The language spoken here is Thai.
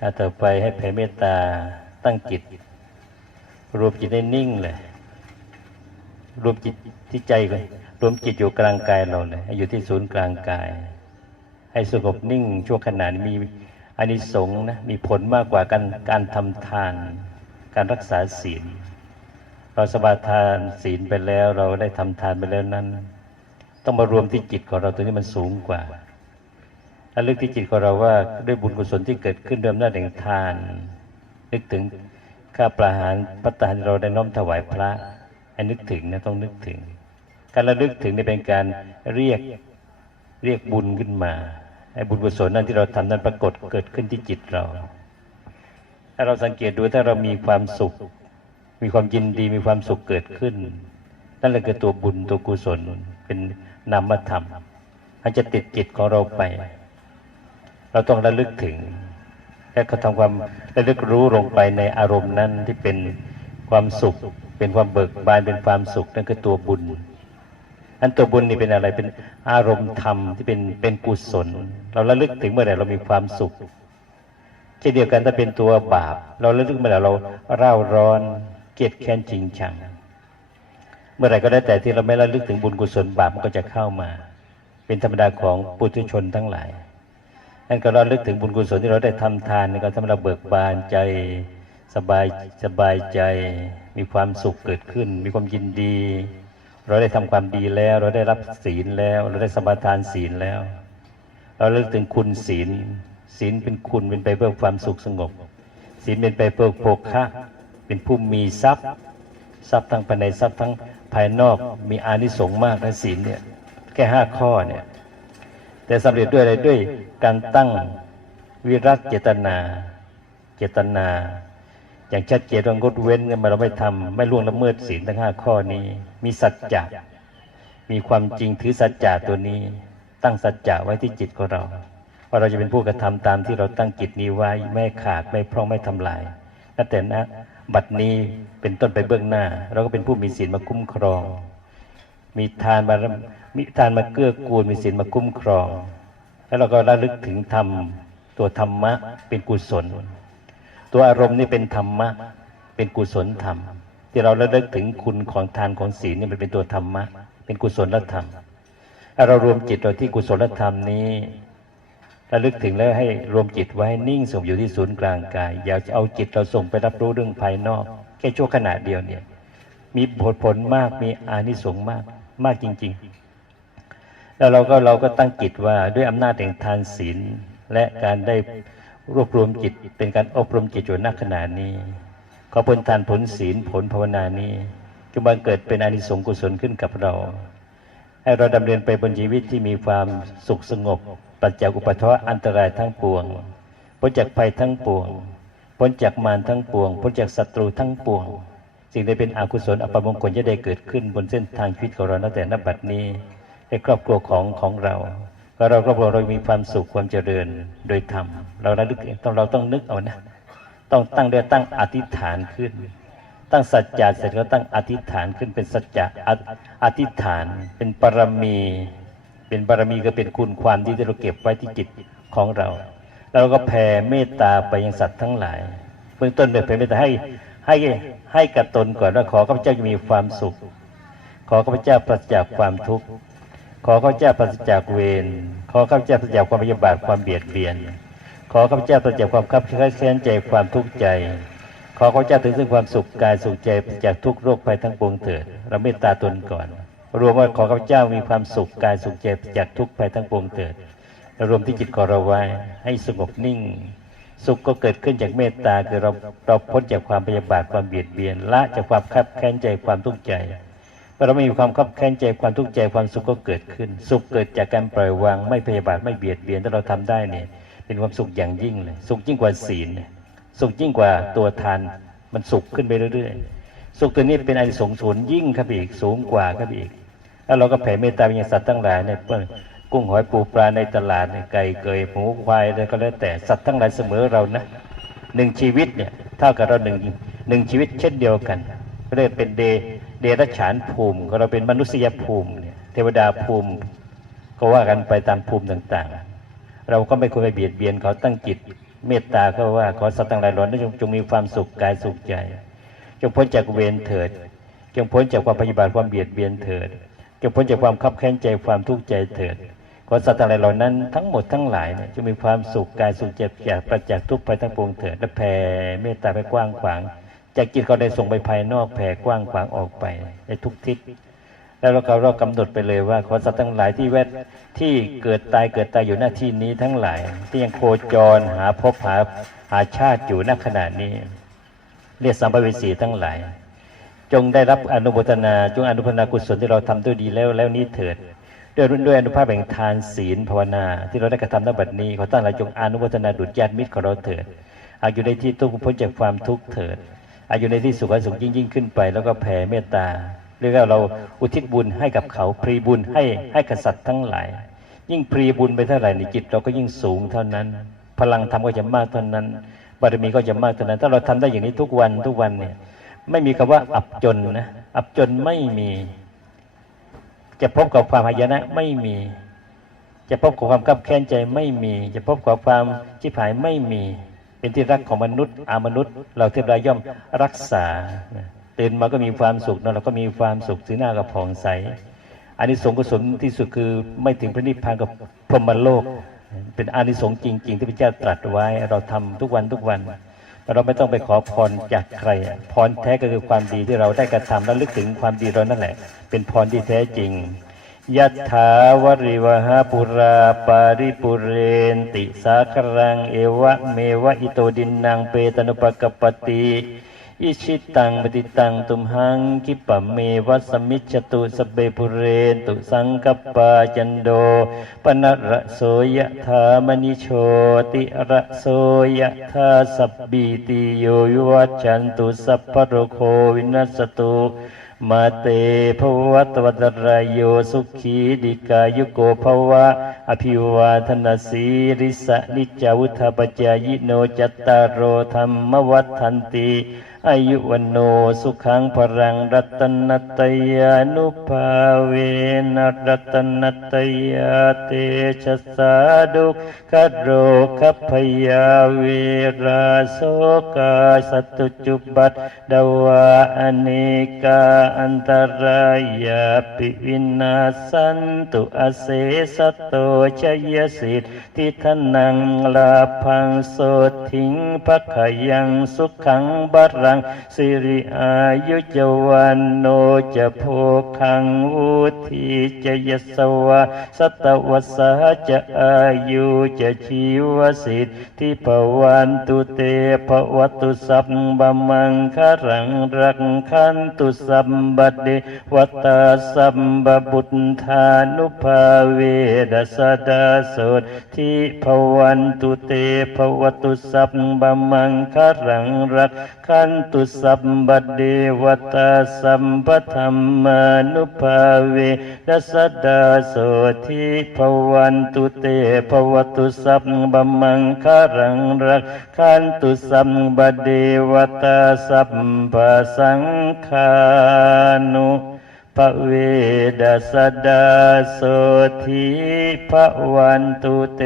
อาต่อไปให้แผ่เมตตาตั้งจิต รวมจิตให้นิ่งเลย รวมจิตที่ใจเลยรวมจิตอยู่กลางกายเราเลยให้อยู่ที่ศูนย์กลางกาย ให้สงบนิ่งชั่วขณะมีอานิสงส์นะมีผลมากกว่าการการทำทาน การรักษาศีล เราสมาทานศีลไปแล้วเราได้ทำทานไปแล้วนั้น ต้องมารวมที่จิตของเราตัวนี้มันสูงกว่า ระลึกที่จิตของเราว่าด้วยบุญกุศลที่เกิดขึ้นด้วยอำนาจแห่งทาน นึกถึงข้าประหารพระทาเราได้น้อมถวายพระให้นึกถึงนะต้องนึกถึง การระลึกถึงนี่เป็นการเรียกเรียกบุญขึ้นมาให้บุญกุศลนั้นที่เราทำนั้นปรากฏเกิดขึ้นที่จิตเรา ถ้าเราสังเกตดูถ้าเรามีความสุข มีความยินดีมีความสุขเกิดขึ้น นั่นแหละคือตัวบุญตัวกุศลเป็นนามธรรมมันจะติดจิตของเราไป เราต้องระลึกถึง และก็ทำความระลึกรู้ลงไปในอารมณ์นั้นที่เป็นความสุข เป็นความเบิกบานเป็นความสุขนั่นคือตัวบุญอันตัวบุญนี่เป็นอะไรเป็นอารมณ์ธรรมที่เป็นเป็นกุศล เราระลึกถึงเมื่อไหร่เรามีความสุขเช่นเดียวกันถ้าเป็นตัวบาป เราระลึกเมื่อไหร่เราเร่าร้อนเกลียดแค้นจริงชัง เมื่อไหร่ก็ได้แต่ที่เราไม่ระลึกถึงบุญกุศลบาปมันก็จะเข้ามา เป็นธรรมดาของปุถุชนทั้งหลาย นั่นก็ระลึกถึงบุญกุศลที่เราได้ทำทานนี่ก็ทำให้เราเบิกบานใจสบายสบายใจ มีความสุขเกิดขึ้น มีความยินดี เราได้ทำความดีแล้ว เราได้รับศีลแล้ว เราได้สมาทานศีลแล้ว เราเลิกถึงคุณศีล ศีลเป็นคุณเป็นไปเพื่อความสุขสงบ ศีลเป็นไปเพื่อโภคะเป็นผู้มีทรัพย์ทรัพย์ทั้งภายในทรัพย์ทั้งภายนอกมีอานิสงส์มากนะศีลเนี่ยแค่ห้าข้อเนี่ย แต่สำเร็จด้วยอะไรด้วยการตั้งวิรัตเจตนา เจตนา อย่างชัดเจนว่างดเว้นกันมาเราไม่ทำไม่ล่วงละเมิดศีลทั้งห้าข้อนี้ มีสัจจะมีความจริงถือสัจจะตัวนี้ ตั้งสัจจะไว้ที่จิตของเราว่าเราจะเป็นผู้กระทำตามที่เราตั้งจิตนี้ไว้ไม่ขาดไม่พร่องไม่ทำลายนั่นแต่นะบัดนี้เป็นต้นไปเบื้องหน้า เราก็เป็นผู้มีศีลมาคุ้มครอง มีทานมา มีทานมาเกื้อกูลมีศีลมาคุ้มครอง แล้วเราก็ระลึกถึงธรรม ตัวธรรมะเป็นกุศล ตัวอารมณ์นี่เป็นธรรมะ เป็นกุศลธรรม ที่เราระลึกถึงคุณของทานของศีลนี่มันเป็นตัวธรรมะ เป็นกุศลธรรมถ้าเรารวมจิตเราที่กุศลธรรมนี้ระลึกถึงแล้วให้รวมจิตไว้ให้นิ่งส่งอยู่ที่ศูนย์กลางกาย อย่าเอาจิตเราส่งไปรับรู้เรื่องภายนอก แค่ชั่วขณะเดียวเนี่ย มีผลผลมากมีอานิสงส์มาก มากจริง ๆ แล้วเราก็เราก็ตั้งจิตว่าด้วยอำนาจแห่งทานศีลและการได้รวบรวมจิตเป็นการอบรมจิตอยู่ณขณะนี้ ขอผลทานผลศีลผลภาวนานี้จงบังเกิดเป็นอนิสงส์กุศลขึ้นกับเรา ให้เราดำเนินไปบนชีวิตที่มีความสุขสงบปัจจากอุปทวะอันตรายทั้งปวงพ้นจากภัยทั้งปวงพ้นจากมารทั้งปวงพ้นจากศัตรูทั้งปวงสิ่งใดเป็นอกุศลอัปมงคลจะได้เกิดขึ้นบนเส้นทางชีวิตของเราตั้งแต่นับบัดนี้ ในครอบครัวของของเราก็เราครอบครัวเรามีความสุขความเจริญโดยธรรมเราระลึกต้องเราต้องนึกเอานะต้องตั้งเดือตั้งอธิษฐานขึ้น ตั้งสัจจะเสร็จก็ตั้งอธิษฐานขึ้นเป็นสัจจะอธิษฐาน เป็นปรมี เป็นบารมีก็เป็นคุณความดีที่เราเก็บไว้ที่จิตของเราแล้วเราก็แผ่เมตตาไปยังสัตว์ทั้งหลายเบื้องต้นเลยแผ่เมตตาให้ให้ให้กับตนก่อนว่าขอข้าพเจ้าจะมีความสุข ขอข้าพเจ้าปราศจากความทุกข์ ขอข้าพเจ้าปราศจากเวร ขอข้าพเจ้าปราศจากความพยาบาทความเบียดเบียน ขอข้าพเจ้าปราศจากความคับแค้นใจความทุกข์ใจ ขอข้าพเจ้าถึงซึ่งความสุขกายสุขใจปราศจากทุกโรคภัยทั้งปวงเถิด เราเมตตาตนก่อน รวมว่าขอข้าพเจ้ามีความสุขกายสุขใจปราศจากทุกภัยทั้งปวงเถิดรวมที่จิตของเราไว้ให้สงบนิ่ง สุขก็เกิดขึ้นจากเมตตาคือเราเราพ้นจากความพยาบาทความเบียดเบียนละจากความคับแค้นใจความทุกข์ใจ เราไม่มีความคับแค้นใจความทุกข์ใจความสุขก็เกิดขึ้น สุขเกิดจากการปล่อยวางไม่พยาบาทไม่เบียดเบียนถ้าเราทำได้เนี่ยเป็นความสุขอย่างยิ่งเลย สุขยิ่งกว่าศีลสุขยิ่งกว่าตัวทานมันสุขขึ้นไปเรื่อยๆ สุขตัวนี้เป็นอานิสงสูงยิ่งครับอีกสูงกว่าครับอีกแล้วเราก็แผ่เมตตาไปยังสัตว์ทั้งหลายเนี่ยเพื่อกุ้งหอยปูปลาในตลาดไก่เกยหมูควายอะไรก็แล้วแต่สัตว์ทั้งหลายเสมอเรานะหนึ่งชีวิตเนี่ยเท่ากับเราหนึ่งหนึ่งชีวิตเช่นเดียวกันก็เรียกเป็นเด เดรัจฉานภูมิเราเป็นมนุษยภูมิเนี่ยเทวดาภูมิก็ว่ากันไปตามภูมิต่างๆ เราก็ไม่ควรไปเบียดเบียนเขาตั้งจิต เมตตาเขาว่าขอสัตว์ทั้งหลายหล่านั้นจงจงมีความสุขกายสุขใจ จงพ้นจากเวรเถิด จงพ้นจากความพยาบาทความเบียดเบียนเถิด จงพ้นจากความคับแค้นใจความทุกข์ใจเถิดขอสัตว์ทั้งหลายเหล่านั้นทั้งหมดทั้งหลายเนี่ยจะมีความสุขกายสุขใจจากประจากทุกข์ไปทั้งปวงเถิดและแผ่เมตตาไปกว้างขวาง จากจิตเขาได้ส่งไปภายนอกแผ่กว้างขวางออกไปในทุกทิศแล้วเราก็เรากำหนดไปเลยว่าขอสัตว์ทั้งหลายที่แวดที่เกิดตายเกิดตายอยู่หน้าที่นี้ทั้งหลาย ที่ยังโคจรหาพบหาหาชาติอยู่ณขณะนี้ เรียกสัมภเวสีทั้งหลาย จงได้รับอนุโมทนา จงอนุโมทนากุศลที่เราทำด้วยดีแล้วแล้วนี้เถิดด้วยรุ่นด้วยอนุภาพแห่งทานศีลภาวนา ที่เราได้กระทำณบัดนี้ขอตั้งหลายจงอนุโมทนาดุจญาติมิตรของเราเถิดอาอยู่ในที่ทุกข์พ้นจากความทุกข์เถิด อายู่ในที่สุขสุขยิ่งยิ่งขึ้นไป แล้วก็แผ่เมตตาเรียกว่าเราอุทิศบุญให้กับเขาพรีบุญให้ให้กษัตริย์ทั้งหลาย ยิ่งพรีบุญไปเท่าไหร่ในจิตเราก็ยิ่งสูงเท่านั้น พลังธรรมก็จะมากเท่านั้นบารมีก็จะมากเท่านั้น ถ้าเราทำได้อย่างนี้ทุกวันทุกวันเนี่ยไม่มีคำว่าอับจนนะอับจนไม่มีจะพบกับความหายนะไม่มี จะพบกับความกัาแค้นใจไม่มี จะพบกับความชิบหายไม่มี เป็นที่รักของมนุษย์อามนุษย์ เราเทพราย่อมรักษาตื่นมาก็มีความสุขนอนเราก็มีความสุขสีหน้ากับผ่องใสอานิสงส์กุศลที่สุดคือไม่ถึงพระนิพพานกับพรหมโลก เป็นอานิสงส์จริง ๆ ที่พระเจ้าตรัสไว้เราทำทุกวันทุกวัน เราไม่ต้องไปขอพรจากใคร พรแท้ก็คือความดีที่เราได้กระทำและลึกถึงความดีเรานั่นแหละ เป็นพรที่แท้จริง ยัตถาวริวหาปุราปาริปุเรนติสาครังเอวะเมวะอิโตดินนางเปตนุปกปติอิชิตังปฏิตังตุมหังกิปะเมวัสมิจตุสเปปุเรนตุสังกปาจันโดปนระโสยะธามณิโชติระโสยะธาสัพบีติโยวิวัจันตุสัพพโรโควินัสตุ มาเตภวัตวัตรายโยสุขีดิกายุโกภวะ อภิวาทนาสีริสะนิจาวุธาปจายโนจัตตารโรธรรมวัฏทันติ อายุวันโนสุขังพรังรัตนตยานุภาเวนรัตนตยาเตชะสาดุกขโรคพยาเวราโสกาสตุจุบัตดาวาอเนกาอันตรายาปิวินาสันตุอเสสโตชยสิทธิทนังลาพังโสทิงภขยังสุขังบารังสิริอายุจวันโนจะโพคังวุธิจะยสวะสตวสาจะอายุจะชีวสิทธิภวันตุเตภวตุสัพบมังคารังรักขันตุสัมบัติวัตาสัมบบุตธานุภาเวดสดาโสทิภวันตุเตภวตุสัพบมังคารังรักขันตุสัมบัติเดวตาสัมปธรรมานุภาเวดัสดาโสทิภวันตุเตภวตุสัพบมังคารังรักขันตุสัมบัติเดวตาสัพพสังฆานุภเวดัสดาโสทิภวันตุเต